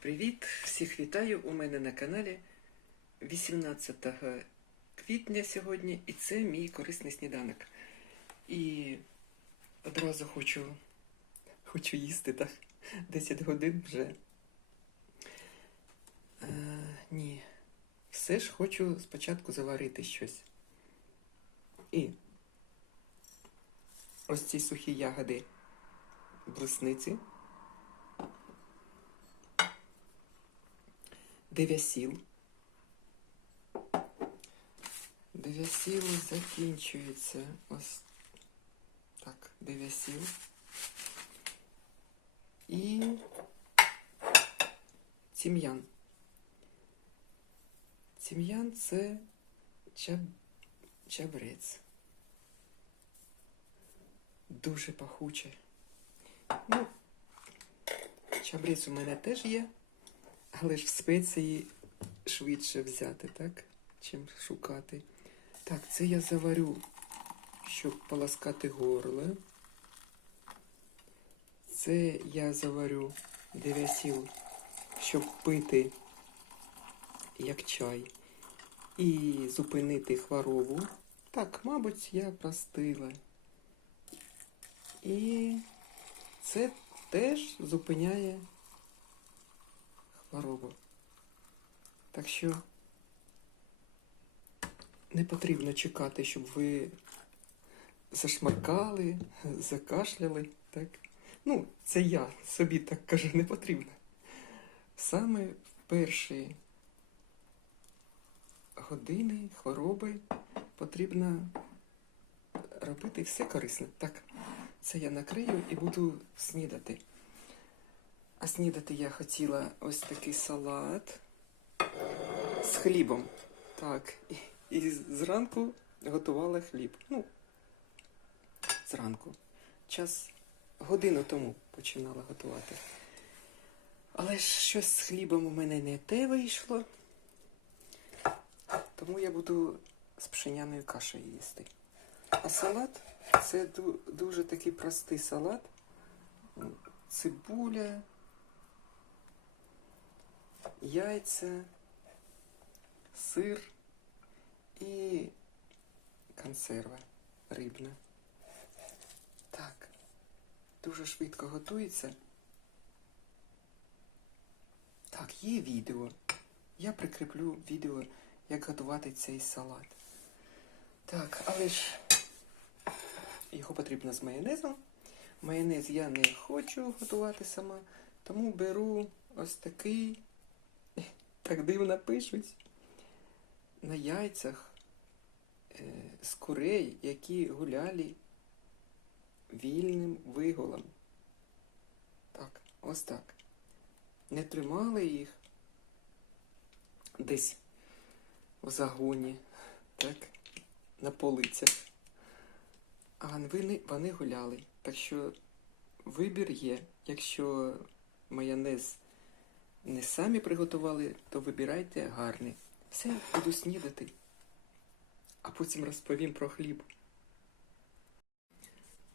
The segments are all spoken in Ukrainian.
Привіт! Всіх вітаю у мене на каналі 18 квітня сьогодні, і це мій корисний сніданок. І одразу хочу, хочу їсти, так? 10 годин вже. Е, ні. Все ж хочу спочатку заварити щось. І ось ці сухі ягоди брусниці. Дев'ясіл. Дев'ясіл закінчується. Ось так, дев'ясіл. І тім'ян. Тім'ян це чаб... чабрець. Дуже пахуче. Ну, чабрець у мене теж є. Але ж в спеції швидше взяти, так? Чим шукати. Так, це я заварю, щоб полоскати горло. Це я заварю дев'ясіл, щоб пити як чай. І зупинити хворобу. Так, мабуть, я простила. І це теж зупиняє хворобу. Так що не потрібно чекати, щоб ви зашмаркали, закашляли. Так? Ну, це я собі так кажу, не потрібно. Саме в перші години хвороби потрібно робити все корисне. Так, це я накрию і буду снідати. А снідати я хотіла ось такий салат з хлібом. Так, і, зранку готувала хліб. Ну, зранку. Час годину тому починала готувати. Але щось з хлібом у мене не те вийшло. Тому я буду з пшеняною кашею їсти. А салат це дуже такий простий салат. Цибуля, яйця, сир і консерва рибна. Так, дуже швидко готується. Так, є відео. Я прикріплю відео, як готувати цей салат. Так, але ж його потрібно з майонезом. Майонез я не хочу готувати сама, тому беру ось такий, так дивно пишуть, на яйцях е, з курей, які гуляли вільним виголом. Так, ось так. Не тримали їх десь в загоні, так, на полицях. А вони, вони гуляли. Так що вибір є. Якщо майонез не самі приготували, то вибирайте гарний. Все, буду снідати. А потім розповім про хліб.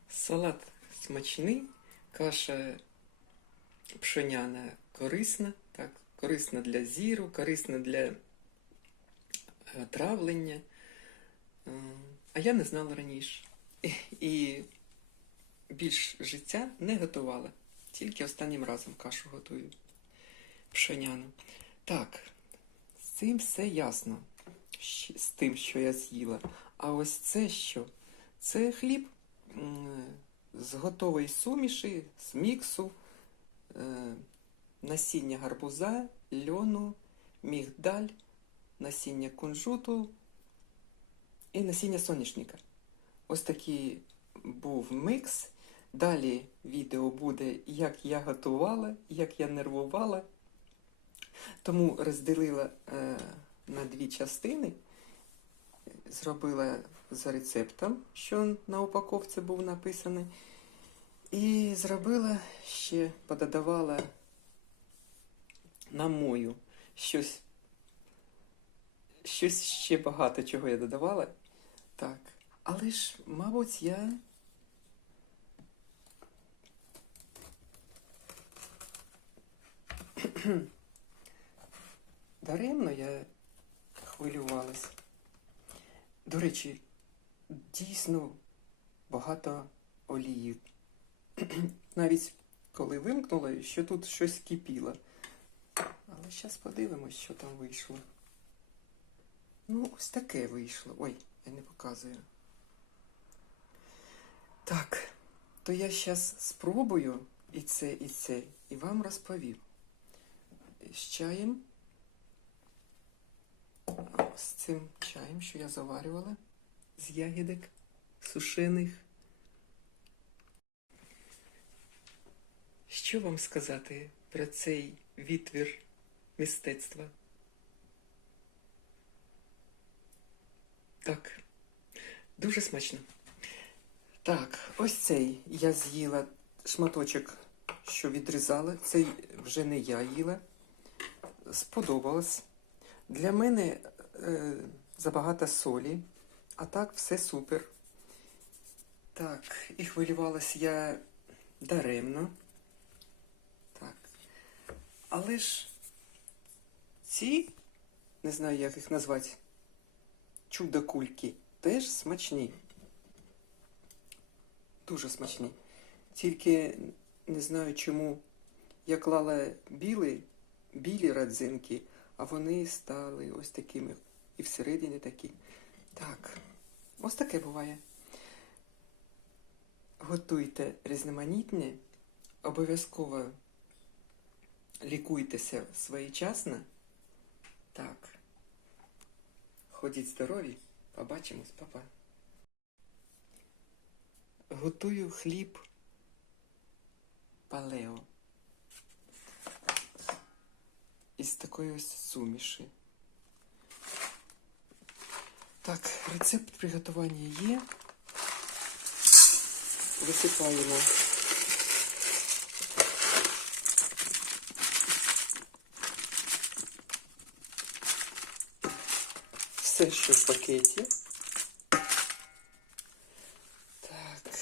Салат смачний, каша пшеняна корисна, так, корисна для зіру, корисна для е, травлення. Е, А я не знала раніше. І, і більш життя не готувала. Тільки останнім разом кашу готую пшеняну. Так, з цим все ясно. З тим, що я з'їла. А ось це що? Це хліб з готової суміші, з міксу, е, насіння гарбуза, льону, мігдаль, насіння кунжуту і насіння соняшника. Ось такий був микс. Далі відео буде, як я готувала, як я нервувала. Тому розділила е, на дві частини, зробила за рецептом, що на упаковці був написаний. І зробила ще, пододавала на мою щось, щось ще багато чого я додавала. Так. Але ж, мабуть, я Даремно я хвилювалась. До речі, дійсно багато олії. Навіть коли вимкнула, що тут щось кипіло. Але зараз подивимось, що там вийшло. Ну, ось таке вийшло. Ой, я не показую. Так, то я зараз спробую і це, і це, і вам розповім. З чаєм. З цим чаєм, що я заварювала з ягідок сушених. Що вам сказати про цей відтвір мистецтва? Так, дуже смачно. Так, ось цей я з'їла шматочок, що відрізала. Цей вже не я їла. Сподобалось. Для мене е, забагато солі, а так все супер. Так, і хвилювалась я даремно. Так. Але ж ці, не знаю, як їх назвати, чудо-кульки, теж смачні. Дуже смачні. Тільки не знаю, чому я клала білі, білі родзинки, а вони стали ось такими. І всередині такі. Так, ось таке буває. Готуйте різноманітні, обов'язково лікуйтеся своєчасно. Так. Ходіть здорові. Побачимось, папа. Готую хліб палео. Із такої ось суміші. Так, рецепт приготування є. Висипаємо все, що в пакеті. Так.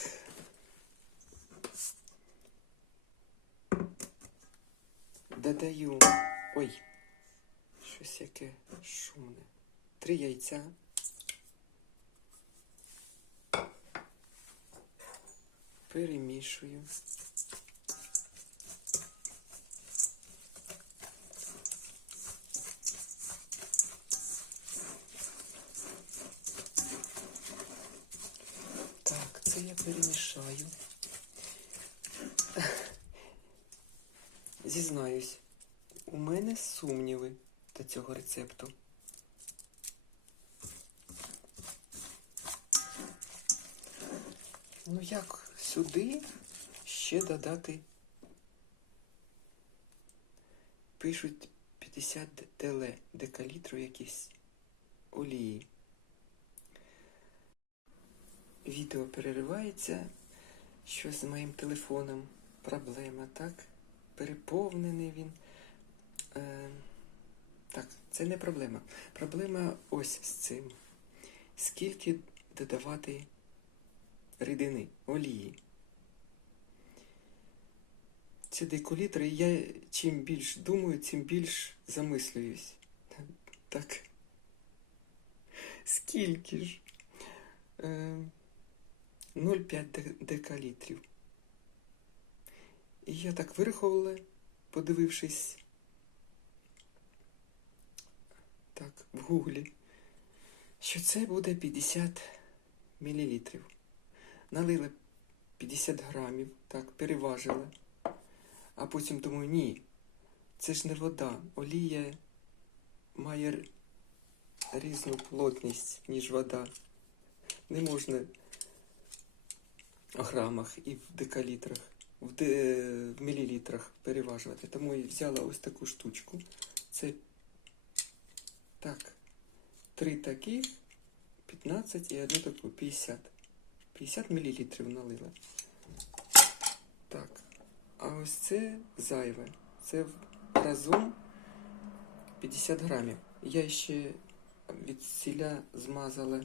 Додаю. Ой, щось яке шумне. Три яйця. Перемішую. Так, це я перемішаю. Зізнаюсь, у мене сумніви до цього рецепту. Ну як сюди ще додати? Пишуть 50 деле, декалітру якісь олії. Відео переривається. Щось з моїм телефоном. Проблема, так? Переповнений він. Е, так, це не проблема. Проблема ось з цим. Скільки додавати рідини, олії. Це деколітри, і я чим більш думаю, тим більш замислююсь. Так. Скільки ж? Е, 0,5 декалітрів. І я так вирахувала, подивившись так, в гуглі, що це буде 50 мілілітрів. Налила 50 грамів, так, переважила. А потім думаю, ні, це ж не вода. Олія має різну плотність, ніж вода. Не можна в грамах і в декалітрах, в, де, в мілілітрах переважувати. Тому я взяла ось таку штучку. Це так, три таких, 15 і одну таку 50. 50 мілілітрів налила. Так. А ось це зайве. Це разом 50 грамів. Я ще від сіля змазала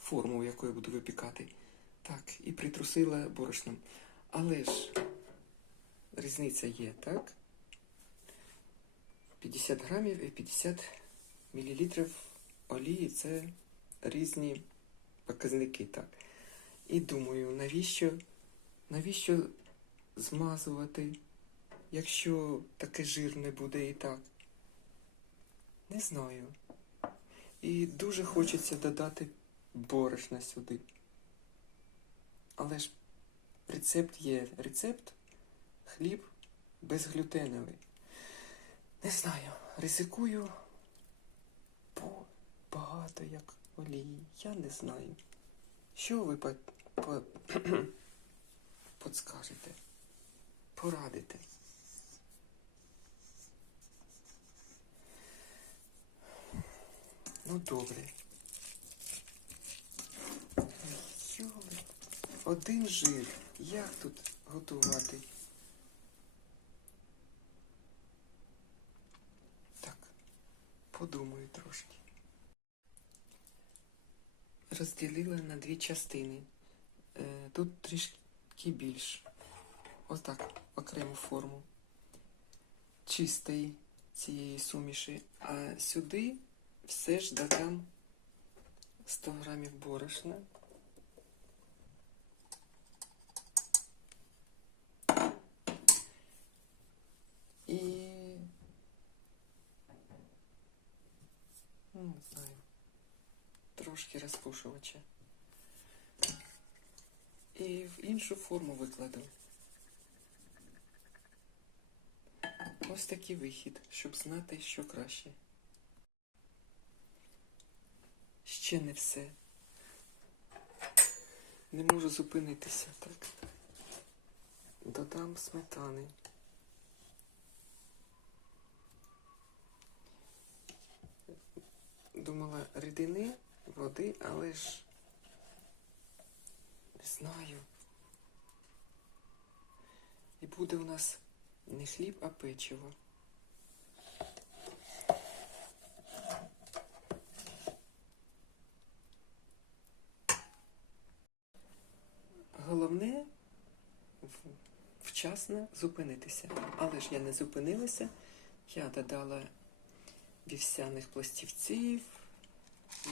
форму, в якої буду випікати. Так, і притрусила борошном. Але ж різниця є, так? 50 грамів і 50 мілілітрів олії це різні показники, так. І думаю, навіщо, навіщо змазувати, якщо таке жирне буде і так? Не знаю. І дуже хочеться додати борошна сюди. Але ж рецепт є рецепт хліб безглютеновий. Не знаю, ризикую по багато як олії. Я не знаю. Що ви по, по, подскажете? Порадите? Ну, добре. Йоли. Один жир. Як тут готувати? Так, подумаю трошки. Розділила на дві частини. Е, Тут трішки більш. Ось так, окрему форму. Чистої цієї суміші. А сюди все ж додам 100 грамів борошна. І ну, не знаю, трошки розпушувача. І в іншу форму викладу. Ось такий вихід, щоб знати, що краще. Ще не все. Не можу зупинитися так. Додам сметани. Думала рідини, води, але ж не знаю. І буде у нас не хліб, а печиво. Головне вчасно зупинитися. Але ж я не зупинилася. Я додала вівсяних пластівців,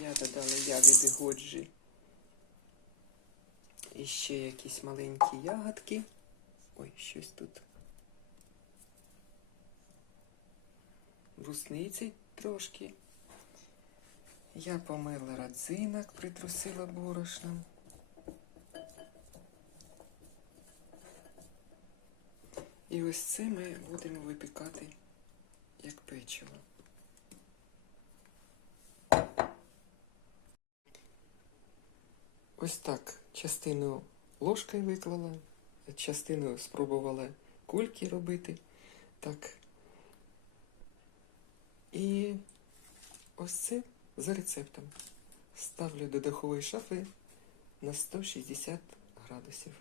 я додала ягоди годжі. І ще якісь маленькі ягодки. Ой, щось тут. Брусниці трошки. Я помила родзинок, притрусила борошном. І ось це ми будемо випікати як печиво. Ось так частину ложкою виклала, частину спробувала кульки робити. Так. І ось це за рецептом. Ставлю до духової шафи на 160 градусів.